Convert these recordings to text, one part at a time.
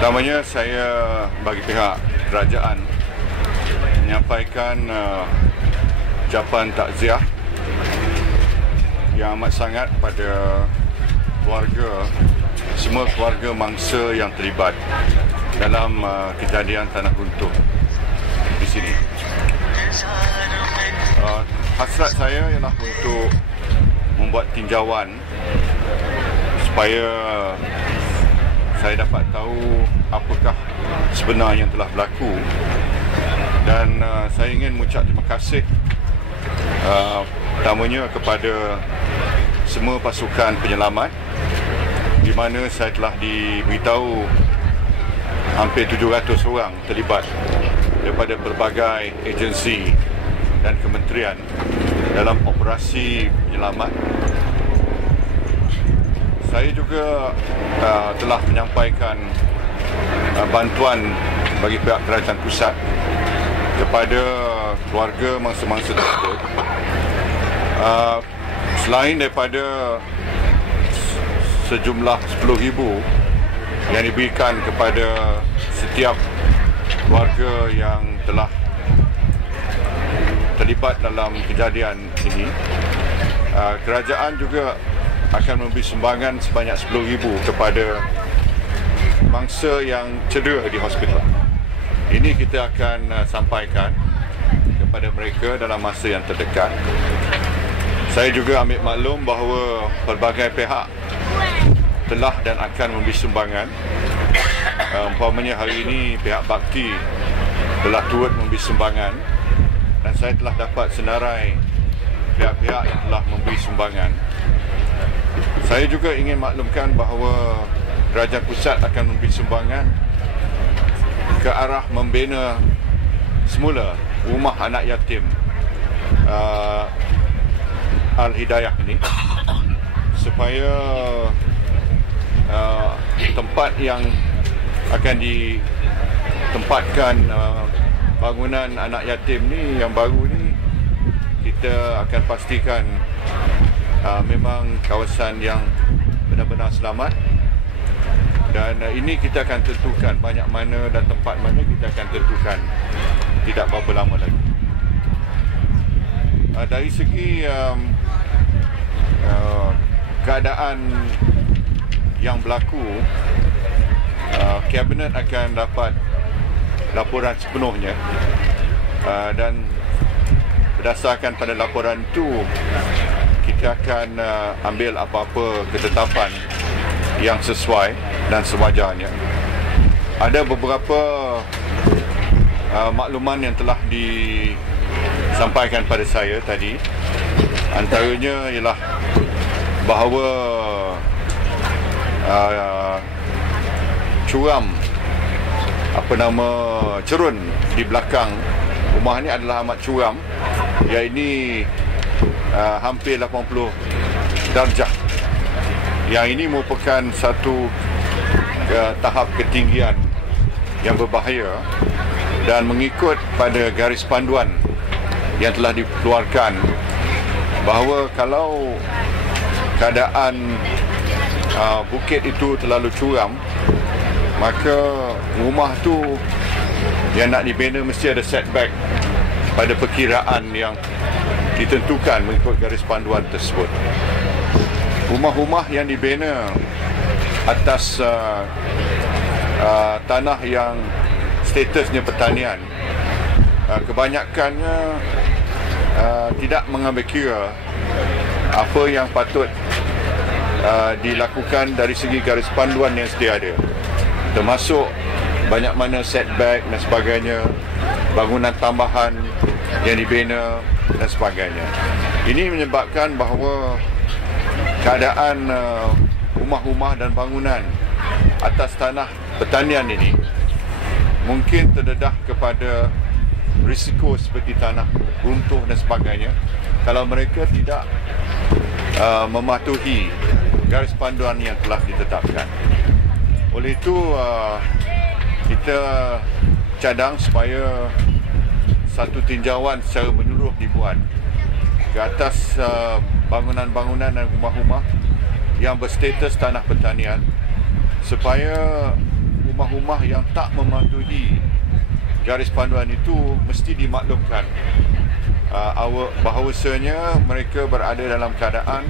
Pertamanya saya bagi pihak kerajaan menyampaikan ucapan takziah yang amat sangat pada keluarga, semua keluarga mangsa yang terlibat dalam kejadian tanah runtuh di sini. Hasrat saya ialah untuk membuat tinjauan supaya saya dapat tahu apakah sebenar yang telah berlaku, dan saya ingin mengucap terima kasih pertamanya kepada semua pasukan penyelamat, di mana saya telah diberitahu hampir 700 orang terlibat daripada berbagai agensi dan kementerian dalam operasi penyelamat. Saya juga telah menyampaikan bantuan bagi pihak kerajaan pusat kepada keluarga mangsa-mangsa tersebut. Selain daripada sejumlah 10,000 yang diberikan kepada setiap keluarga yang telah terlibat dalam kejadian ini, kerajaan juga akan memberi sumbangan sebanyak 10,000 kepada mangsa yang cedera di hospital. Ini kita akan sampaikan kepada mereka dalam masa yang terdekat. Saya juga ambil maklum bahawa pelbagai pihak telah dan akan memberi sumbangan. Umpamanya hari ini pihak bakti telah turut memberi sumbangan, dan saya telah dapat senarai pihak-pihak yang telah memberi sumbangan. Saya juga ingin maklumkan bahawa kerajaan pusat akan memberi sumbangan ke arah membina semula rumah anak yatim Al-Hidayah ini, supaya tempat yang akan ditempatkan bangunan anak yatim ni yang baru ni, kita akan pastikan memang kawasan yang benar-benar selamat, dan ini kita akan tentukan banyak mana dan tempat mana kita akan tentukan tidak berapa lama lagi. Dari segi keadaan yang berlaku, Kabinet akan dapat laporan sepenuhnya, dan berdasarkan pada laporan itu kita akan ambil apa-apa ketetapan yang sesuai dan sewajarnya. Ada beberapa makluman yang telah disampaikan pada saya tadi. Antaranya ialah bahawa curam cerun di belakang rumah ini adalah amat curam, iaitu hampir 80 darjah. Yang ini merupakan satu tahap ketinggian yang berbahaya, dan mengikut pada garis panduan yang telah dikeluarkan bahawa kalau keadaan bukit itu terlalu curam, maka rumah tu yang nak dibina mesti ada setback pada perkiraan yang ditentukan mengikut garis panduan tersebut. Rumah-rumah yang dibina atas tanah yang statusnya pertanian, kebanyakannya tidak mengambil kira apa yang patut dilakukan dari segi garis panduan yang sedia ada, termasuk banyak mana setback dan sebagainya, bangunan tambahan yang dibina dan sebagainya. Ini menyebabkan bahawa keadaan rumah-rumah dan bangunan atas tanah pertanian ini mungkin terdedah kepada risiko seperti tanah runtuh dan sebagainya kalau mereka tidak mematuhi garis panduan yang telah ditetapkan. Oleh itu kita cadang supaya satu tinjauan secara menyeluruh dibuat ke atas bangunan-bangunan dan rumah-rumah yang berstatus tanah pertanian, supaya rumah-rumah yang tak mematuhi garis panduan itu mesti dimaklumkan bahawasanya mereka berada dalam keadaan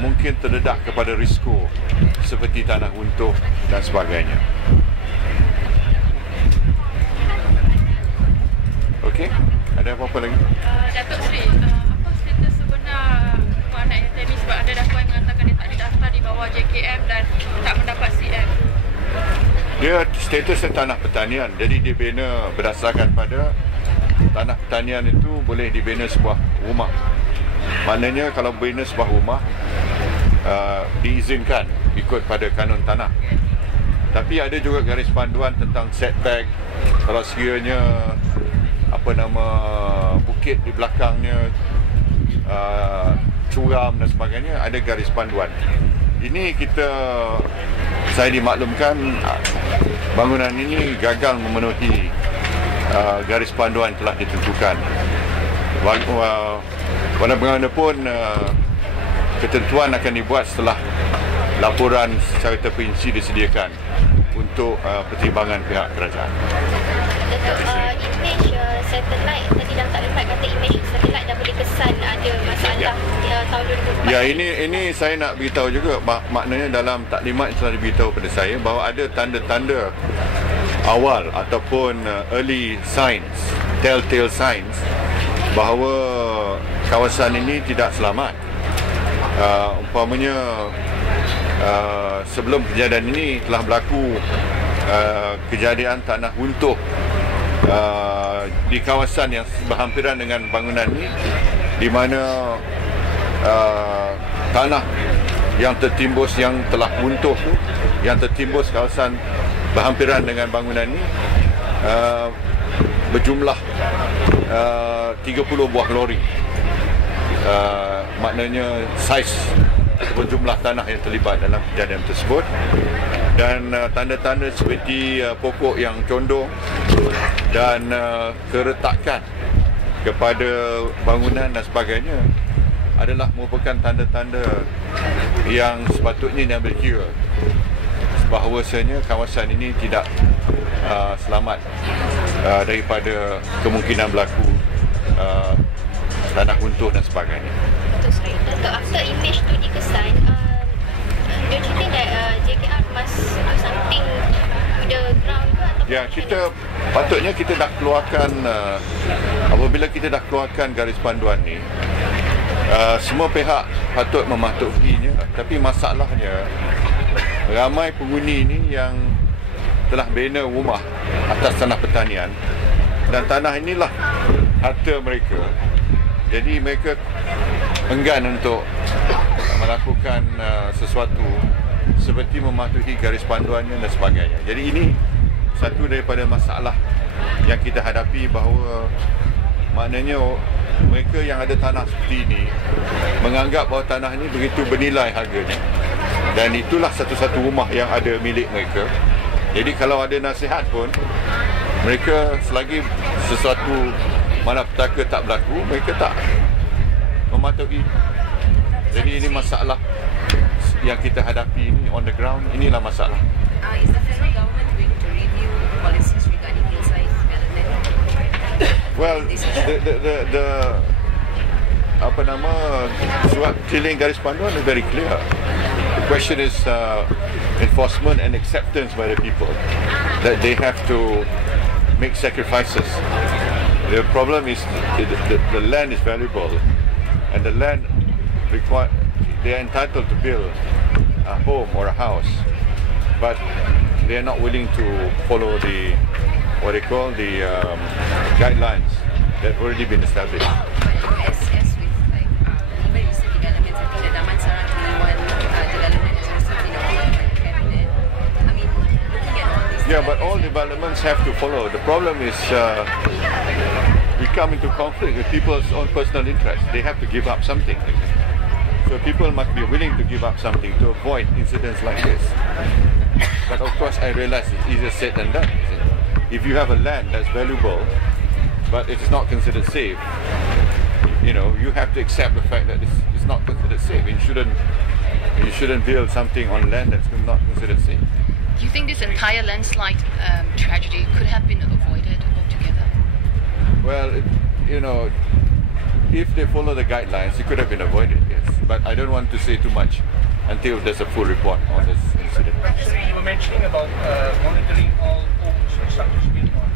mungkin terdedah kepada risiko seperti tanah runtuh dan sebagainya. Okey, ada apa-apa lagi? Datuk Seri, apa status sebenar rumah anak yatim ini, sebab ada dakwaan yang mengatakan dia tak didaftar di bawah JKM dan tak mendapat CM? Dia statusnya tanah pertanian, jadi dibina berdasarkan pada tanah pertanian itu boleh dibina sebuah rumah. Maknanya kalau bina sebuah rumah diizinkan ikut pada kanun tanah. Tapi ada juga garis panduan tentang setback. Kalau sekiranya bukit di belakangnya curam dan sebagainya, ada garis panduan. Ini saya dimaklumkan bangunan ini gagal memenuhi garis panduan telah ditentukan. Bagaimanapun ketentuan akan dibuat setelah laporan secara terperinci disediakan untuk pertimbangan pihak kerajaan. Image satelit tadi dah tak dapat kata image satelit dah boleh kesan ada masalah tahun 2004. Ya, ini saya nak beritahu juga, maknanya dalam taklimat yang telah diberitahu pada saya bahawa ada tanda-tanda awal ataupun early signs, telltale signs bahawa kawasan ini tidak selamat. Umpamanya sebelum kejadian ini telah berlaku kejadian tanah runtuh di kawasan yang berhampiran dengan bangunan ini, di mana tanah yang tertimbus, yang telah runtuh tu, yang tertimbus kawasan berhampiran dengan bangunan ini berjumlah 30 buah lori. Maknanya saiz ataupun jumlah tanah yang terlibat dalam kejadian tersebut, dan tanda-tanda seperti pokok yang condong dan keretakan kepada bangunan dan sebagainya adalah merupakan tanda-tanda yang sepatutnya diambil kira bahawasanya kawasan ini tidak selamat daripada kemungkinan berlaku tanah runtuh dan sebagainya. Untuk after image tu dikesan, don't you think that JKR must do something to the ground ke? Ya, patutnya kita dah keluarkan, apabila kita dah keluarkan garis panduan ni, semua pihak patut mematuhinya. Tapi masalahnya, ramai penghuni ni yang telah bina rumah atas tanah pertanian, dan tanah inilah harta mereka. Jadi mereka enggan untuk melakukan sesuatu seperti mematuhi garis panduannya dan sebagainya. Jadi ini satu daripada masalah yang kita hadapi, bahawa maknanya mereka yang ada tanah seperti ini menganggap bahawa tanah ini begitu bernilai harganya, dan itulah satu-satu rumah yang ada milik mereka. Jadi kalau ada nasihat pun, mereka selagi sesuatu malapetaka tak berlaku, mereka tak mematuhi. Jadi ini masalah yang kita hadapi ini on the ground. Inilah masalah. Is the federal government going to review policies regarding hillside development? Well, the surat keliling garis panduan is very clear. The question is enforcement and acceptance by the people that they have to make sacrifices. The problem is the land is valuable, and the land they are entitled to build a home or a house, but they are not willing to follow the guidelines that have already been established. As with even recent developments, I think the Damansara 21 development is also been approved by the cabinet. I mean, looking at all these. Yeah, but all developments have to follow. The problem is we come into conflict with people's own personal interests. They have to give up something. So people must be willing to give up something to avoid incidents like this. But of course, I realize it's easier said than done. If you have a land that's valuable, but it's not considered safe, you have to accept the fact that it's not considered safe. You shouldn't build something on land that's not considered safe. Do you think this entire landslide tragedy could have been avoided altogether? Well, if they follow the guidelines, it could have been avoided, yes. But I don't want to say too much until there's a full report on this incident. Actually, you were mentioning about monitoring all homes and structures built on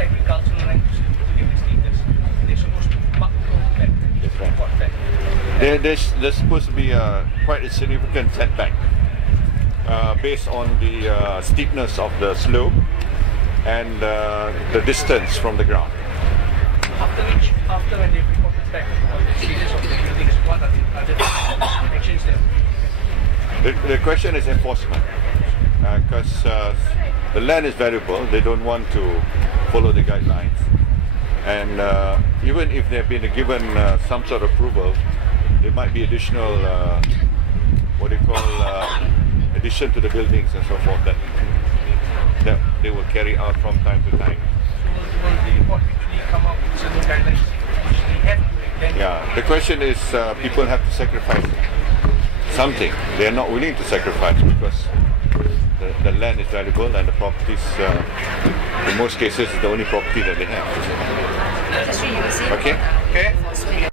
agricultural land status. They're supposed to mark that. That's right. There's supposed to be quite a significant setback based on the steepness of the slope and the distance from the ground. After when they reported back on the status of the buildings, what are the other actions there? The question is enforcement, because the land is valuable. They don't want to follow the guidelines, and even if they've been given some sort of approval, there might be additional addition to the buildings and so forth that they will carry out from time to time. Will the report actually come up with certain guidelines which they have to then? Yeah, the question is people have to sacrifice something. They are not willing to sacrifice because the land is valuable and the properties, in most cases, is the only property that they have. Just you were saying Okay. about enforcement